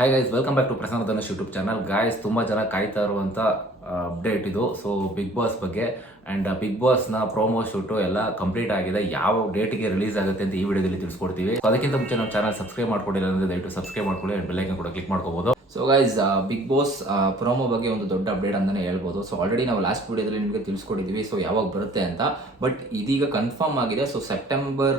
Hi guys welcome back to Prasanna Dhanush YouTube channel guys ತುಂಬ ಜನ ಕಾಯ್ತಾ ಇರುವಂಥ ಅಪ್ಡೇಟ್ ಇದು. ಸೊ ಬಿಗ್ ಬಾಸ್ ಬಗ್ಗೆ ಆ್ಯಂಡ್ ಬಿಗ್ ಬಾಸ್ನ ಪ್ರೋಮೋ ಶೂಟು ಎಲ್ಲ ಕಂಪ್ಲೀಟ್ ಆಗಿದೆ. ಯಾವ ಡೇಟ್ಗೆ ರಿಲೀಸ್ ಆಗುತ್ತೆ ಅಂತ ಈ ವಿಡಿಯೋದಲ್ಲಿ ತಿಳಿಸ್ಕೊಡ್ತೀವಿ. ಅದಕ್ಕಿಂತ ಮುಂಚೆ ನಮ್ಮ ಚಾನಲ್ ಸಬ್ಸ್ಕ್ರೈಬ್ ಮಾಡ್ಕೊಂಡಿಲ್ಲ ಅಂದರೆ ದಯವಿಟ್ಟು ಸಬ್ಸ್ಕ್ರೈಬ್ ಮಾಡ್ಕೊಳ್ಳಿ ಆ್ಯಂಡ್ ಬೆಲ್ಲೈಕನ್ ಕೂಡ ಕ್ಲಿಕ್ ಮಾಡ್ಕೋಬಹುದು so guys Bigg Boss promo ಬಗ್ಗೆ ಒಂದು ದೊಡ್ಡ ಅಪ್ಡೇಟ್ ಅಂತಾನೆ ಹೇಳ್ಬೋದು. ಸೊ ಆಲ್ರೆಡಿ ನಾವು ಲಾಸ್ಟ್ ವಿಡಿಯೋದಲ್ಲಿ ನಿಮಗೆ ತಿಳಿಸ್ಕೊಟ್ಟಿದ್ದೀವಿ ಸೊ ಯಾವಾಗ ಬರುತ್ತೆ ಅಂತ. ಬಟ್ ಇದೀಗ ಕನ್ಫರ್ಮ್ ಆಗಿದೆ. ಸೊ ಸೆಪ್ಟೆಂಬರ್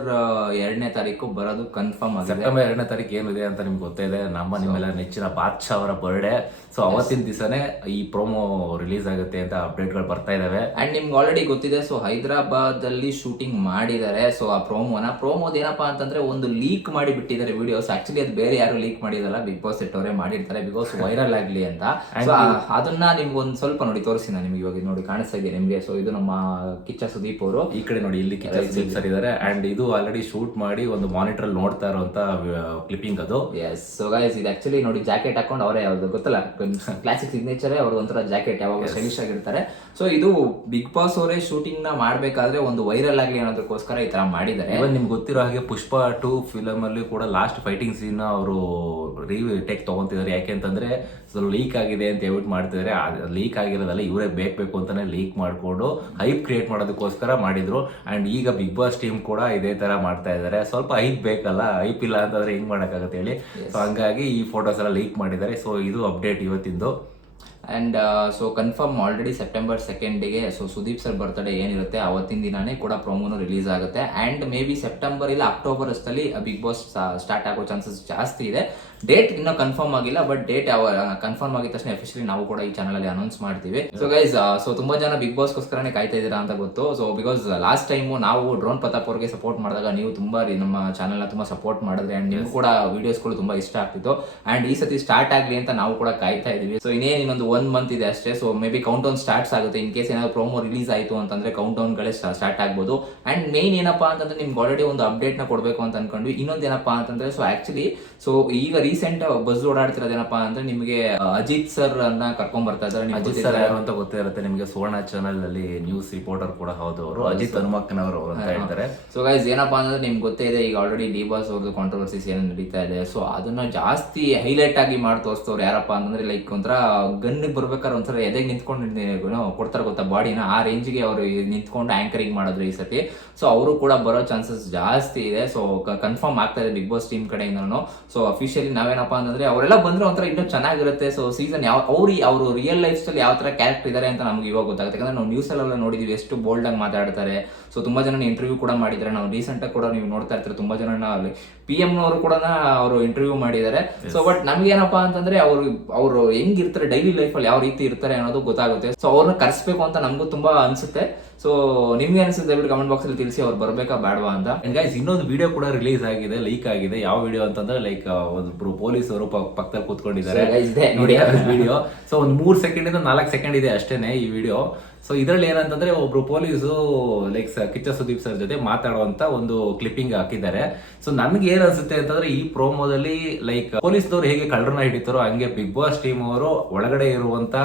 ಎರಡನೇ ತಾರೀಕು ಬರೋದು ಕನ್ಫರ್ಮ್ ಆಗಿದೆ. ಸೆಪ್ಟೆಂಬರ್ ಎರಡನೇ ತಾರೀಕು ಏನಿದೆ ಅಂತ ನಿಮ್ಗೆ ಗೊತ್ತೇ ಇದೆ ನಮ್ಮ ನಿಮ್ಮೆಲ್ಲ ನೆಚ್ಚಿನ ಬಾದ್ಶಾ ಅವರ ಬರ್ಡೇ ಸೊ ಅವತ್ತಿನ ದಿವಸನೇ ಈ ಪ್ರೋಮೋ ರಿಲೀಸ್ ಆಗುತ್ತೆ ಅಂತ ಅಪ್ಡೇಟ್ಗಳು ಬರ್ತಾ ಇದಾವೆ. ಅಂಡ್ ನಿಮ್ಗೆ ಆಲ್ರೆಡಿ ಗೊತ್ತಿದೆ. ಸೊ ಹೈದರಾಬಾದ್ ಅಲ್ಲಿ ಶೂಟಿಂಗ್ ಮಾಡಿದ್ದಾರೆ. ಸೊ ಆ ಪ್ರೋಮೋನ ಪ್ರೋಮೋದ ಏನಪ್ಪಾ ಅಂತಂದ್ರೆ ಒಂದು ಲೀಕ್ ಮಾಡಿ ಬಿಟ್ಟಿದ್ದಾರೆ ವಿಡಿಯೋಸ್ ಆಕ್ಚುಲಿ ಅದು ಬೇರೆ ಯಾರು ಲೀಕ್ ಮಾಡಿದಲ್ಲ ಬಿಗ್ ಬಾಸ್ ಸೆಟ್ ಅವರೇ ಮಾಡಿರ್ತಾರೆ. ಬಿಕಾಸ್ ವೈರಲ್ ಆಗ್ಲಿ ಅಂತ. ಸೊ ಅದನ್ನ ನಿಮ್ಗೆ ಒಂದು ಸ್ವಲ್ಪ ನೋಡಿ ತೋರಿಸಿ ನಾನು ನಿಮ್ಗೆ ಇವಾಗ ನೋಡಿ ಕಾಣಿಸ್ತಾ ಇದೆ ನಿಮ್ಗೆ. ಸೊ ಇದು ನಮ್ಮ ಕಿಚ್ಚ ಸುದೀಪ್ ಅವರು. ಈ ಕಡೆ ನೋಡಿ ಇಲ್ಲಿ ಕಿಚ್ಚ ಸುದೀಪ್ ಸರ್ ಇದಾರೆ. ಅಂಡ್ ಇದು ಆಲ್ರೆಡಿ ಶೂಟ್ ಮಾಡಿ ಒಂದು ಮಾನಿಟರ್ ಅಲ್ಲಿ ನೋಡ್ತಾ ಇರುವಂತ ಕ್ಲಿಪ್ಪಿಂಗ್ ಅದು. ಎಸ್ ಸೊ ಗೈಸ್ ಇದು ಆಕ್ಚುಲಿ ನೋಡಿ ಜಾಕೆಟ್ ಹಾಕೊಂಡು ಅವರೇ ಯಾವ್ದು ಗೊತ್ತಲ್ಲ? ಕ್ಲಾಸಿಕ್ ಸಿಗ್ನೇಚರ್ ಅವ್ರ ಒಂಥರ ಜಾಕೆಟ್ ಯಾವಾಗ ಸ್ಟೈಲಿಶ್ ಆಗಿರ್ತಾರೆ. ಸೊ ಇದು ಬಿಗ್ ಬಾಸ್ ಅವರೇ ಶೂಟಿಂಗ್ನ ಮಾಡ್ಬೇಕಾದ್ರೆ ಒಂದು ವೈರಲ್ ಆಗಲಿ ಅನ್ನೋದಕ್ಕೋಸ್ಕರ ಈ ತರ ಮಾಡಿದ್ದಾರೆ. ಇವನ್ ನಿಮ್ಗೆ ಗೊತ್ತಿರೋ ಹಾಗೆ ಪುಷ್ಪ ಟು ಫಿಲಮ್ ಅಲ್ಲಿ ಕೂಡ ಲಾಸ್ಟ್ ಫೈಟಿಂಗ್ ಸೀನ್ ಅವರು ರೀ ಟೇಕ್ ತಗೊಂತಿದ್ದಾರೆ. ಯಾಕೆ ಅಂತಂದ್ರೆ ಲೀಕ್ ಆಗಿದೆ ಅಂತ ಹೇಳ್ಬಿಟ್ಟು ಮಾಡ್ತಿದ್ದಾರೆ ಲೀಕ್ ಆಗಿರೋದಲ್ಲ ಇವರೇ ಬೇಕು ಬೇಕು ಅಂತಾನೆ ಲೀಕ್ ಮಾಡಿಕೊಂಡು ಹೈಪ್ ಕ್ರಿಯೇಟ್ ಮಾಡೋದಕ್ಕೋಸ್ಕರ ಮಾಡಿದ್ರು. ಅಂಡ್ ಈಗ ಬಿಗ್ ಬಾಸ್ ಟೀಮ್ ಕೂಡ ಇದೇ ತರ ಮಾಡ್ತಾ ಇದ್ದಾರೆ ಸ್ವಲ್ಪ ಹೈಪ್ ಬೇಕಲ್ಲ? ಹೈಪ್ ಇಲ್ಲ ಅಂತಂದ್ರೆ ಹೆಂಗ್ ಮಾಡಕ್ಕಾಗತ್ತೆ ಹೇಳಿ? ಸೊ ಹಂಗಾಗಿ ಈ ಫೋಟೋಸ್ ಎಲ್ಲ ಲೀಕ್ ಮಾಡಿದ್ದಾರೆ. ಸೊ ಇದು update ಇವತ್ತಿಂದು. And so confirm already September ಸೆಕೆಂಡಿಗೆ ಸೊ ಸುದೀಪ್ ಸರ್ ಬರ್ತ್ಡೇ ಏನಿರುತ್ತೆ ಅವತ್ತಿನ ದಿನಾನೇ ಕೂಡ ಪ್ರೊಮೋನು ರಿಲೀಸ್ ಆಗುತ್ತೆ. ಅಂಡ್ ಮೇ ಬಿ ಸೆಪ್ಟೆಂಬರ್ ಇಲ್ಲ ಅಕ್ಟೋಬರ್ ಅಷ್ಟಲ್ಲಿ ಬಿಗ್ ಬಾಸ್ ಸ್ಟಾರ್ಟ್ ಆಗೋ ಚಾನ್ಸಸ್ ಜಾಸ್ತಿ ಇದೆ. ಡೇಟ್ ಇನ್ನೂ ಕನ್ಫರ್ಮ್ ಆಗಿಲ್ಲ ಬಟ್ ಡೇಟ್ ಯಾವ ಕನ್ಫರ್ಮ್ ಆಗಿದ ತಕ್ಷಣ ಎಫಿಷಿಯಲಿ ನಾವು ಕೂಡ ಈ ಚಾನಲ್ ಅಲ್ಲಿ ಅನೌನ್ಸ್ ಮಾಡ್ತೀವಿ. ಸೊ ಗೈಸ್ ಸೊ ತುಂಬಾ ಜನ ಬಿಗ್ ಬಾಸ್ಗೋಸ್ಕರನೇ ಕಾಯ್ತಾ ಇದ್ದೀರಾ ಅಂತ ಗೊತ್ತು. ಸೊ ಬಿಕಾಸ್ ಲಾಸ್ಟ್ ಟೈಮು ನಾವು ಡ್ರೋನ್ ಪ್ರತಾಪ್ ಅವ್ರಿಗೆ ಸಪೋರ್ಟ್ ಮಾಡಿದಾಗ ನೀವು ತುಂಬಾ ನಮ್ಮ ಚಾನಲ್ನ ತುಂಬಾ ಸಪೋರ್ಟ್ ಮಾಡಿದ್ರೆ. ಅಂಡ್ ನೀವು ಕೂಡ ವೀಡಿಯೋಸ್ಗಳು ತುಂಬಾ ಇಷ್ಟ ಆಗ್ತಿತ್ತು. ಅಂಡ್ ಈ ಸತಿ ಸ್ಟಾರ್ಟ್ ಆಗಲಿ ಅಂತ ನಾವು ಕೂಡ ಕಾಯ್ತಾ ಇದ್ದೀವಿ. ಸೊ ಇನ್ನೇನು ಇನ್ನೊಂದು ಒನ್ ಮಂತ್ ಇದೆ ಅಷ್ಟೇ. So maybe countdown starts ಆಗುತ್ತೆ. ಇನ್ ಕೇಸ್ ಏನಾದ್ರು ಪ್ರೋಮೋ ರಿಲೀಸ್ ಆಯಿತು ಅಂತಂದ್ರೆ ಕೌಂಟ್ ಡೌನ್ಗಳೇ ಸ್ಟಾರ್ಟ್ ಆಗ್ಬೋದು. ಅಂಡ್ ಮೇನ್ ಏನಪ್ಪಾ ಅಂತಂದ್ರೆ ನಿಮ್ಗೆ ಆಲ್ರೆಡಿ ಒಂದು ಅಪ್ಡೇಟ್ನ ಕೊಡಬೇಕು ಅಂತ ಅನ್ಕೊಂಡ್ವಿ. ಇನ್ನೊಂದು ಏನಪ್ಪಾ ಅಂತಂದ್ರೆ ಸೊ ಆಕ್ಚುಲಿ ಸೊ ಈಗ ರೀಸೆಂಟ್ ಬಸ್ ಓಡಾಡ್ತಿರೋದೇನಪ್ಪಾ ಅಂದ್ರೆ ನಿಮಗೆ ಅಜಿತ್ ಸರ್ ಅನ್ನ ಕರ್ಕೊಂಡ್ ಬರ್ತಾ ಇದ್ದಾರೆ. ಅಜಿತ್ ಸರ್ ಯಾರು ಅಂತ ಗೊತ್ತೇ ಇರುತ್ತೆ. ನಿಮಗೆ ಸುವರ್ಣ ಚಾನಲ್ ಅಲ್ಲಿ ನ್ಯೂಸ್ ರಿಪೋರ್ಟರ್ ಕೂಡ ಹೌದು ಅವರು. ಅಜಿತ್ ಹನುಮಕ್ಕನವರು ಅವರು ಅಂತ ಹೇಳ್ತಾರೆ. ಸೊ ಗೈಸ್ ಏನಪ್ಪಾ ಅಂದ್ರೆ ನಿಮ್ಗೆ ಗೊತ್ತೇ ಇದೆ ಈಗ ಆಲ್ರೆಡಿ ಡಿ ಬಾಸ್ ಅವ್ರದ್ದು ಕಾಂಟ್ರವರ್ಸಿಸ್ ಏನು ನಡೀತಾ ಇದೆ. ಸೊ ಅದನ್ನ ಜಾಸ್ತಿ ಹೈಲೈಟ್ ಆಗಿ ಮಾಡಿ ತೋರಿಸ್ತವ್ರು ಯಾರಪ್ಪ ಅಂತಂದ್ರೆ ಲೈಕ್ ಒಂಥರ ಗನ್ನಿಗೆ ಬರ್ಬೇಕಾದ್ರೆ ಒಂದ್ಸಲ ಎದೆಗೆ ನಿಂತ್ಕೊಂಡು ಕೊಡ್ತಾರೆ ಗೊತ್ತಾ ಬಾಡಿನ? ಆ ರೇಂಜ್ಗೆ ಅವರು ನಿಂತ್ಕೊಂಡು ಆಂಕರಿಂಗ್ ಮಾಡಿದ್ರು ಈ ಸತಿ ಸೊ ಅವರು ಕೂಡ ಬರೋ ಚಾನ್ಸಸ್ ಜಾಸ್ತಿ ಇದೆ. ಸೊ ಕನ್ಫರ್ಮ್ ಆಗ್ತಾ ಇದೆ ಬಿಗ್ ಬಾಸ್ ಟೀಮ್ ಕಡೆಯಿಂದನು. ಸೊ ಅಫಿಷಿಯಲಿ ನಾವೇನಪ್ಪ ಅಂತಂದ್ರೆ ಅವರೆಲ್ಲ ಬಂದ್ರೆ ಒಂಥರ ಇನ್ನೂ ಚೆನ್ನಾಗಿರುತ್ತೆ. ಸೊ ಸೀಸನ್ ಯಾವ ಅವ್ರು ಅವರು ರಿಯಲ್ ಲೈಫ್ ಅಲ್ಲಿ ಯಾವ ತರ ಕ್ಯಾರೆಕ್ಟರ್ ಇದ್ದಾರೆ ಅಂತ ನಮ್ಗೆ ಇವಾಗ ಗೊತ್ತಾಗುತ್ತೆ. ಯಾಕಂದ್ರೆ ನಾವು ನ್ಯೂಸ್ ಅಲ್ಲೆಲ್ಲ ನೋಡಿದೀವಿ ಎಷ್ಟು ಬೋಲ್ಡ್ ಆಗಿ ಮಾತಾಡ್ತಾರೆ. ಸೊ ತುಂಬಾ ಜನ ಇಂಟರ್ವ್ಯೂ ಕೂಡ ಮಾಡಿದ್ದಾರೆ. ನಾವು ರೀಸೆಂಟ್ ಆಗಿ ಕೂಡ ನೀವು ನೋಡ್ತಾ ಇರ್ತಾರೆ ತುಂಬಾ ಜನ ಅಲ್ಲಿ. ಪಿ ಎಂ ಅವರು ಕೂಡ ಅವರು ಇಂಟರ್ವ್ಯೂ ಮಾಡಿದ್ದಾರೆ. ಸೊ ಬಟ್ ನಮ್ಗೆ ಏನಪ್ಪಾ ಅಂತಂದ್ರೆ ಅವರು ಅವರು ಹೆಂಗಿರ್ತಾರೆ ಡೈಲಿ ಲೈಫ್ ಅಲ್ಲಿ ಯಾವ ರೀತಿ ಇರ್ತಾರೆ ಅನ್ನೋದು ಗೊತ್ತಾಗುತ್ತೆ. ಸೊ ಅವ್ರನ್ನ ಕರೆಸ್ಬೇಕು ಅಂತ ನಮಗೂ ತುಂಬಾ ಅನ್ಸುತ್ತೆ. ಸೊ ನಿಮ್ಗೆ ಅನ್ಸುತ್ತೆ ದಯವಿಟ್ಟು ಕಮೆಂಟ್ ಬಾಕ್ಸ್ ಅಲ್ಲಿ ತಿಳಿಸಿ ಅವ್ರು ಬರಬೇಕಾ ಬೇಡವಾ ಅಂತ. ಅಂಡ್ ಗೈಸ್ ಇನ್ನೊಂದು ವಿಡಿಯೋ ಕೂಡ ರಿಲೀಸ್ ಆಗಿದೆ ಲೈಕ್ ಆಗಿದೆ. ಯಾವ ವಿಡಿಯೋ ಅಂತಂದ್ರೆ ಲೈಕ್ ಒಬ್ರು ಪೊಲೀಸರು ಪಕ್ಕದಲ್ಲಿ ಕೂತ್ಕೊಂಡಿದ್ದಾರೆ. ನೋಡಿ. ವಿಡಿಯೋ ಸೊ ಒಂದು ಮೂರು ಸೆಕೆಂಡ್ ಇಂದ ನಾಲ್ಕು ಸೆಕೆಂಡ್ ಇದೆ ಅಷ್ಟೇನೆ ಈ ವಿಡಿಯೋ ಸೊ ಇದ್ರಲ್ಲಿ ಏನಂತಂದ್ರೆ ಒಬ್ರು police like Kichcha Sudeep sir ಜೊತೆ ಮಾತಾಡುವಂತ ಒಂದು ಕ್ಲಿಪ್ಪಿಂಗ್ ಹಾಕಿದ್ದಾರೆ. ಸೊ ನನ್ಗೆ ಏನ್ ಅನ್ಸುತ್ತೆ ಅಂತಂದ್ರೆ ಈ ಪ್ರೋಮೋದಲ್ಲಿ ಲೈಕ್ ಪೊಲೀಸ್ನವ್ರು ಹೇಗೆ ಕಳ್ಳರನ್ನ ಹಿಡಿತಾರೋ ಹಂಗೆ ಬಿಗ್ ಬಾಸ್ ಟೀಮ್ ಅವರು ಒಳಗಡೆ ಇರುವಂತ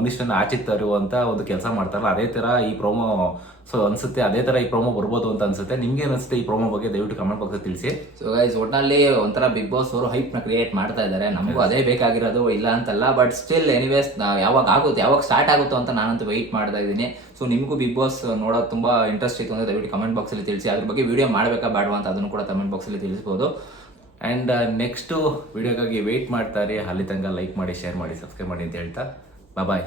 ಮನುಷ್ಯನ ಆಚೆ ತರುವಂತ ಒಂದು ಕೆಲಸ ಮಾಡ್ತಾರಲ್ಲ ಅದೇ ತರ ಈ ಪ್ರೋಮೋ ಸೊ ಅನ್ಸುತ್ತೆ ಅದೇ ತರ ಈ ಪ್ರೋಮೋ ಬರ್ಬೋದು ಅಂತ ಅನ್ಸುತ್ತೆ. ನಿಮ್ಗೆ ಅನ್ಸುತ್ತೆ ಈ ಪ್ರೋಮೋ ಬಗ್ಗೆ ದಯವಿಟ್ಟು ಕಮೆಂಟ್ ಬಾಕ್ಸ್ ತಿಳಿಸಿ. ಸೊ ಗೈಸ್ ಒಟ್ನಲ್ಲಿ ಒಂಥರ ಬಿಗ್ ಬಾಸ್ ಅವರು ಹೈಪ್ನ ಕ್ರಿಯೇಟ್ ಮಾಡ್ತಾ ಇದ್ದಾರೆ. ನಮಗೂ ಅದೇ ಬೇಕಾಗಿರೋದು ಇಲ್ಲ ಅಂತಲ್ಲ ಬಟ್ ಸ್ಟಿಲ್ ಎನಿವೇಸ್ ಯಾವಾಗ ಆಗುತ್ತೆ ಯಾವಾಗ ಸ್ಟಾರ್ಟ್ ಆಗುತ್ತೋ ಅಂತ ನಾನಂತೂ ವೆಯ್ಟ್ ಮಾಡ್ತಾ ಇದ್ದೀನಿ. ಸೊ ನಿಮಗೂ ಬಿಗ್ ಬಾಸ್ ನೋಡೋದು ತುಂಬ ಇಂಟ್ರೆಸ್ಟ್ ಇತ್ತು ಅಂದರೆ ದಯವಿಟ್ಟು ಕಮೆಂಟ್ ಬಾಕ್ಸಲ್ಲಿ ತಿಳಿಸಿ. ಅದ್ರ ಬಗ್ಗೆ ವಿಡಿಯೋ ಮಾಡಬೇಕಾ ಬೇಡವಾ ಅಂತ ಅದನ್ನು ಕೂಡ ಕಮೆಂಟ್ ಬಾಕ್ಸಲ್ಲಿ ತಿಳಿಸ್ಬೋದು. ಆ್ಯಂಡ್ ನೆಕ್ಸ್ಟು ವೀಡಿಯೋಗಾಗಿ ವೆಯ್ಟ್ ಮಾಡ್ತಾರೆ ಅಲ್ಲಿ ತನಕ ಲೈಕ್ ಮಾಡಿ ಶೇರ್ ಮಾಡಿ ಸಬ್ಸ್ಕ್ರೈಬ್ ಮಾಡಿ ಅಂತ ಹೇಳ್ತಾ. ಬಾಯ್